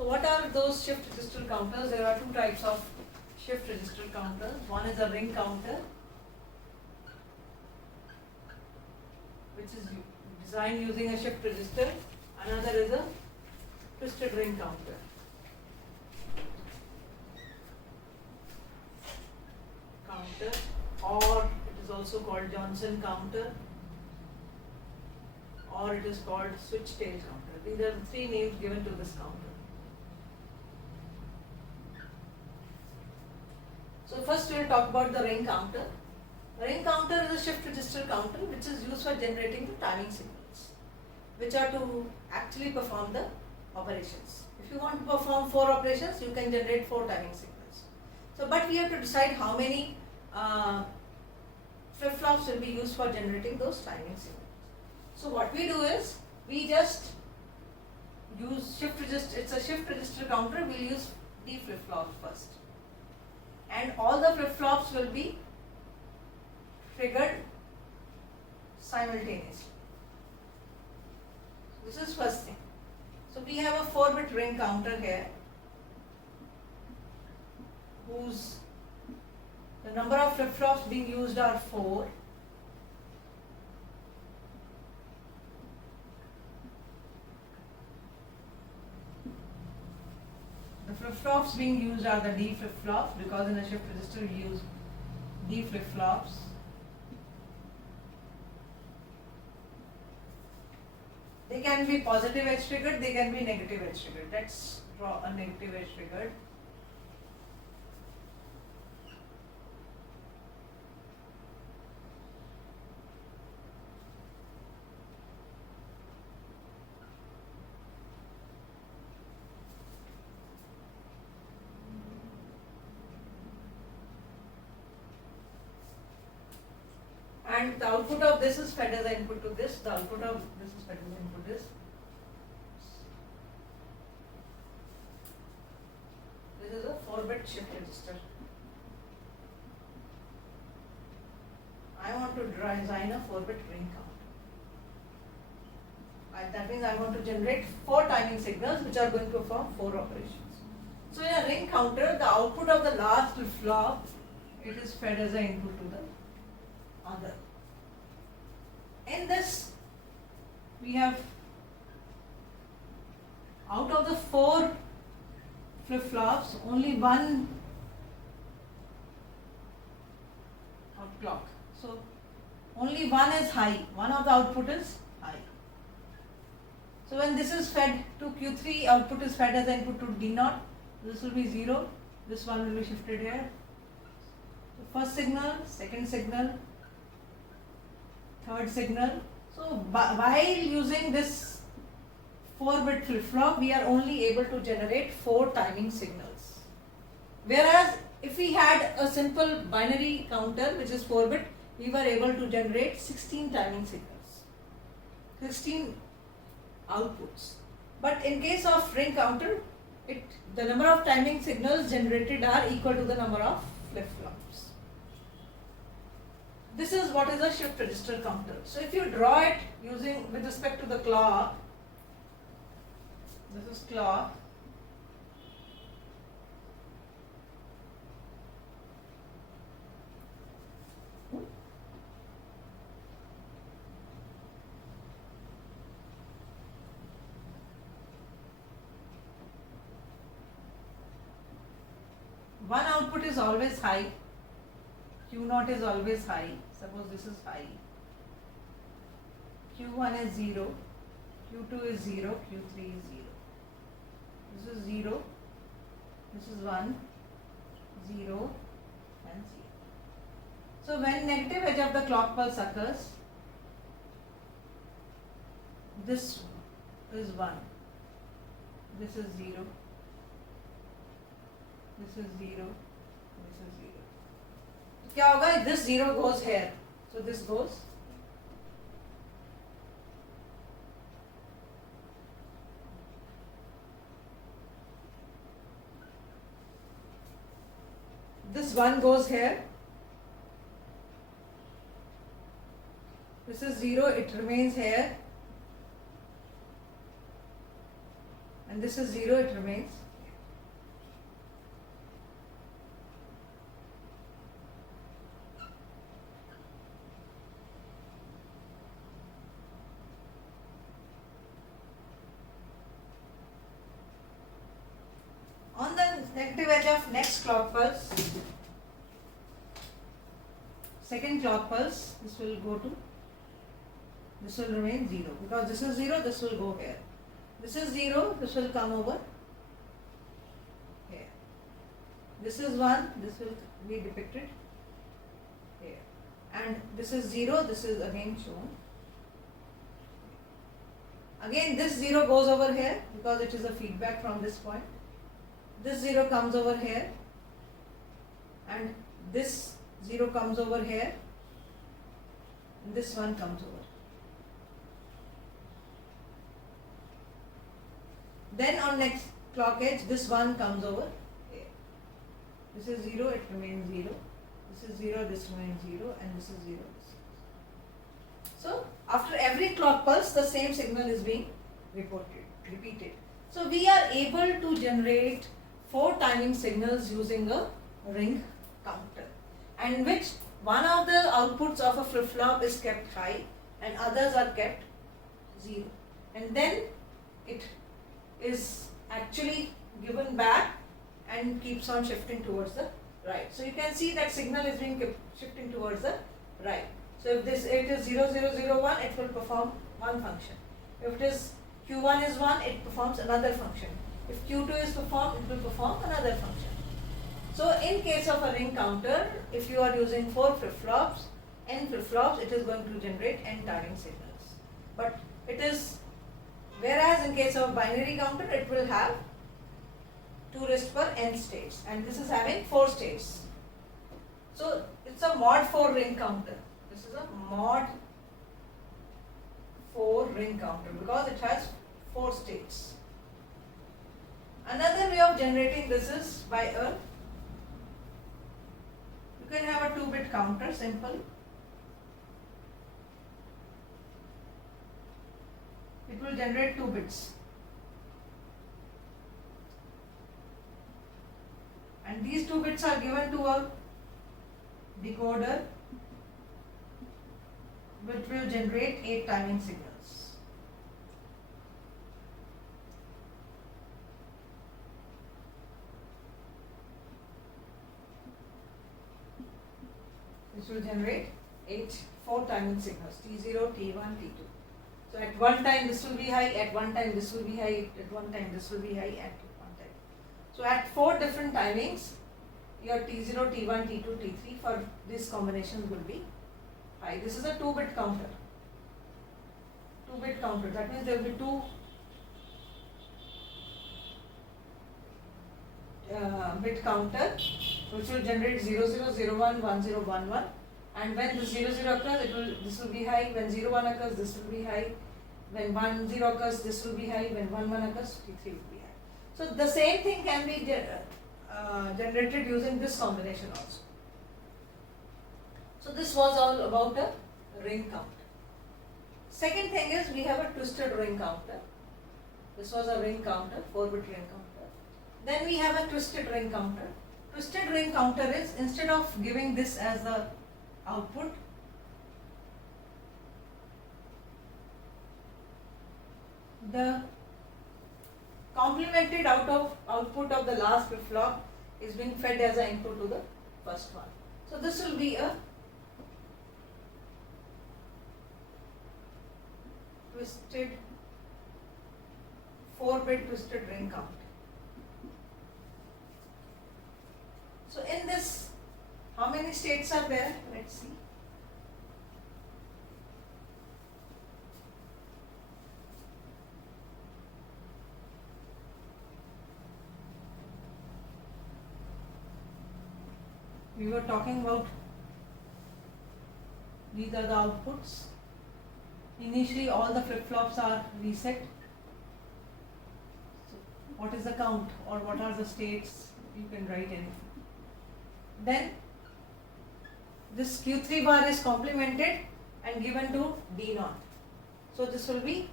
So what are those shift register counters? There are two types of shift register counters. One is a ring counter, which is designed using a shift register. Another is a twisted ring counter. Or it is also called Johnson counter, or it is called switch tail counter. These are the three names given to this counter. So first we will talk about the ring counter. The ring counter is a shift register counter which is used for generating the timing signals, which are to actually perform the operations. If you want to perform 4 operations, you can generate 4 timing signals. So, but we have to decide how many flip-flops will be used for generating those timing signals. So what we do is, we just use shift register, it's a shift register counter, we'll use D flip-flop first. And all the flip-flops will be triggered simultaneously. This is first thing. So we have a 4-bit ring counter here, whose the number of flip-flops being used are 4. The flip-flops being used are the D flip-flops, because in a shift register we use D flip-flops. They can be positive edge triggered, they can be negative edge triggered. Let's draw a negative edge triggered. And the output of this is fed as an input to this, the output of this is fed as an input to this. This is a 4-bit shift register. I want to design a 4-bit ring counter. That means I want to generate 4 timing signals which are going to perform 4 operations. So in a ring counter, the output of the last flip-flop, it is fed as an input to the other. In this, we have, out of the 4 flip-flops, only one clock. So only one is high, one of the output is high. So when this is fed to Q3, output is fed as an input to D0, this will be 0, this one will be shifted here. So first signal, second signal, third signal. So while using this 4-bit flip-flop, we are only able to generate 4 timing signals. Whereas if we had a simple binary counter which is 4-bit, we were able to generate 16 timing signals, 16 outputs. But in case of ring counter, the number of timing signals generated are equal to the number of flip-flops. This is what is a shift register counter. So if you draw it using with respect to the clock, this is clock. One output is always high, Q0 is always high, suppose this is high, Q1 is 0, Q2 is 0, Q3 is 0, this is 0, this is 1, 0 and 0. So when negative edge of the clock pulse occurs, this is 1, this is 0, this is 0, this is 0. So क्या होगा? This 0 goes here, so this goes. This 1 goes here. This is 0, it remains here. And and this is 0, it remains. On the negative edge of next clock pulse, second clock pulse, this will go to, this will remain 0, because this is 0, this will go here. This is 0, this will come over here. This is 1, this will be depicted here. And this is 0, this is again shown. Again this 0 goes over here because it is a feedback from this point. This 0 comes over here, and this 0 comes over here, and this one comes over. Then on next clock edge, this 1 comes over here. This is 0, it remains 0. This is 0, this remains 0, and this is 0. So after every clock pulse, the same signal is being repeated. So we are able to generate 4 timing signals using a ring counter, and which one of the outputs of a flip-flop is kept high and others are kept 0, and then it is actually given back and keeps on shifting towards the right. So you can see that signal is being shifting towards the right. So if it is 0, 0, 0, 1, it will perform one function. If it is Q1 is 1, it performs another function. If Q2 is performed, it will perform another function. So in case of a ring counter, if you are using 4 flip-flops, n flip-flops, it is going to generate n timing signals. But it is, whereas in case of binary counter, it will have 2 raised per n states, and this is having 4 states. So it's a mod 4 ring counter. This is a mod 4 ring counter because it has 4 states. Another way of generating this is by a, you can have a 2-bit counter, simple. It will generate 2 bits. And these 2 bits are given to a decoder, which will generate 8 timing signals. This will generate 4 timing signals, T0, T1, T2. So at one time this will be high, at one time this will be high, at one time this will be high, at one time. So at 4 different timings, your T0, T1, T2, T3 for these combinations will be high. This is a 2-bit counter. 2-bit counter, that means there will be 2 bit counter which will generate 0, 0, 0, 1, 1, 0, 1, 1, and when the 0, 0 occurs, this will be high. When 0, 1 occurs, this will be high. When 1, 0 occurs, this will be high. When 1, 1 occurs, T3 will be high. So the same thing can be generated using this combination also. So this was all about a ring counter. Second thing is we have a twisted ring counter. This was a ring counter, 4-bit ring counter. Then we have a twisted ring counter. Twisted ring counter is, instead of giving this as the output, the complemented output of the last flip-flop is being fed as an input to the first one. So this will be a twisted 4-bit twisted ring counter. So in this, how many states are there? Let's see. We were talking about these are the outputs. Initially all the flip-flops are reset. So what is the count or what are the states? You can write anything. Then this Q3 bar is complemented and given to D0. So this will be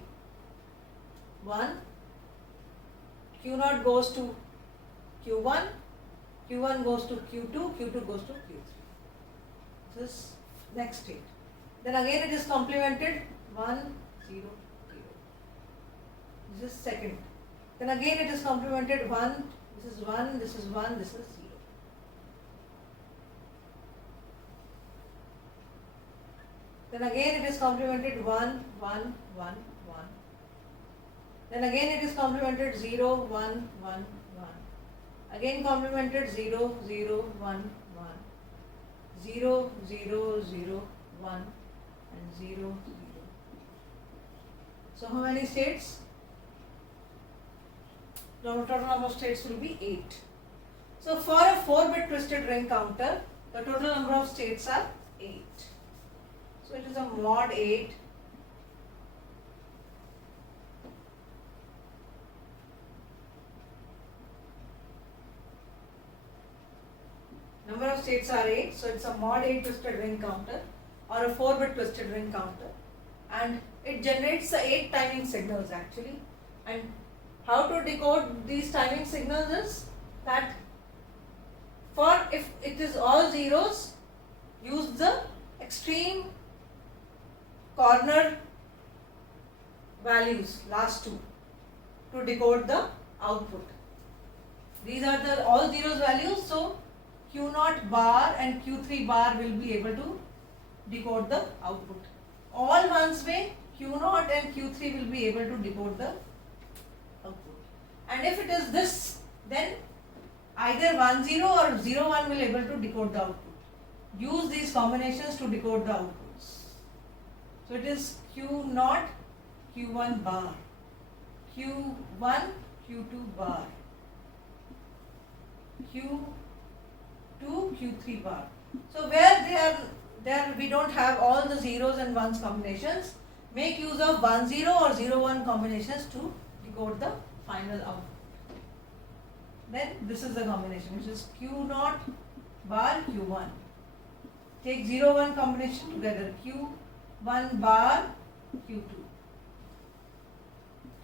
1, Q0 goes to Q1, Q1 goes to Q2, Q2 goes to Q3. This is next state. Then again it is complemented 1, 0, 0. This is second. Then again it is complemented 1, this is 1, this is 1, this is 0. Then again it is complemented 1, 1, 1, 1. Then again it is complemented 0, 1, 1, 1. Again complemented 0, 0, 1, 1. 0, 0, 0, 1 and 0, 0. So how many states? The total number of states will be 8. So for a 4-bit twisted ring counter, the total number of states are 8. So it is a mod 8. Number of states are 8, so it's a mod 8 twisted ring counter or a 4-bit twisted ring counter, and it generates the 8 timing signals actually. And how to decode these timing signals is that for if it is all zeros, use the extreme corner values, last two, to decode the output. These are the all zeros values, so Q0 bar and Q3 bar will be able to decode the output. All ones way, Q0 and Q3 will be able to decode the output. And if it is this, then either 1 0 or 0 1 will able to decode the output. Use these combinations to decode the outputs. So it is Q0, Q1 bar, Q1, Q2 bar, Q2, Q3 bar. So where we don't have all the zeros and ones combinations, make use of 1 0 or 0 1 combinations to decode the final output. Then this is the combination, which is Q0 bar Q1. Take 0 1 combination together, Q1 bar Q2.